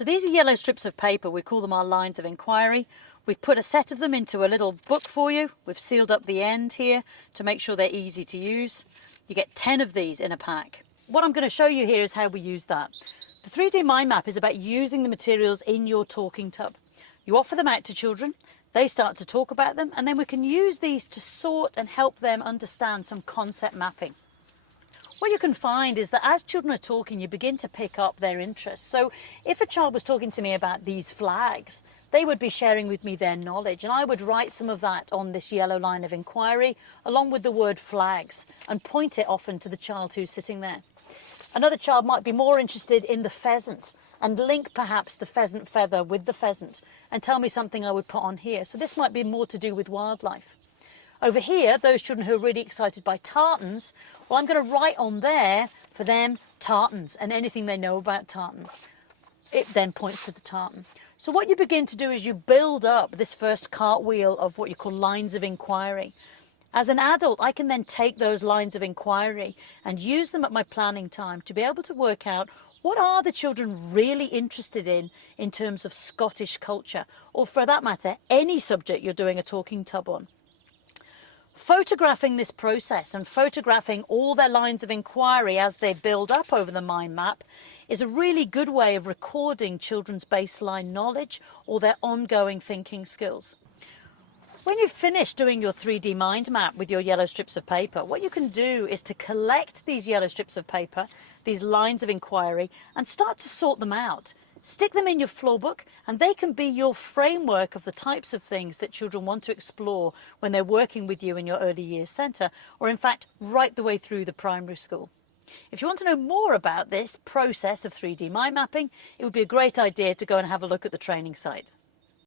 So these are yellow strips of paper. We call them our lines of inquiry. We've put a set of them into a little book for you. We've sealed up the end here to make sure they're easy to use. You get 10 of these in a pack. What I'm going to show you here is how we use that. The 3D mind map is about using the materials in your talking tub. You offer them out to children, they start to talk about them, and then we can use these to sort and help them understand some concept mapping. What you can find is that as children are talking, you begin to pick up their interests. So if a child was talking to me about these flags, they would be sharing with me their knowledge, and I would write some of that on this yellow line of inquiry along with the word flags and point it often to the child who's sitting there. Another child might be more interested in the pheasant and link perhaps the pheasant feather with the pheasant and tell me something I would put on here. So this might be more to do with wildlife. Over here, those children who are really excited by tartans, well, I'm going to write on there for them tartans and anything they know about tartan. It then points to the tartan. So what you begin to do is you build up this first cartwheel of what you call lines of inquiry. As an adult, I can then take those lines of inquiry and use them at my planning time to be able to work out what are the children really interested in terms of Scottish culture, or for that matter, any subject you're doing a talking tub on. Photographing this process and photographing all their lines of inquiry as they build up over the mind map is a really good way of recording children's baseline knowledge or their ongoing thinking skills. When you've finished doing your 3D mind map with your yellow strips of paper, what you can do is to collect these yellow strips of paper, these lines of inquiry, and start to sort them out. Stick them in your floor book, and they can be your framework of the types of things that children want to explore when they're working with you in your early years centre, or in fact right the way through the primary school. If you want to know more about this process of 3D mind mapping, it would be a great idea to go and have a look at the training site.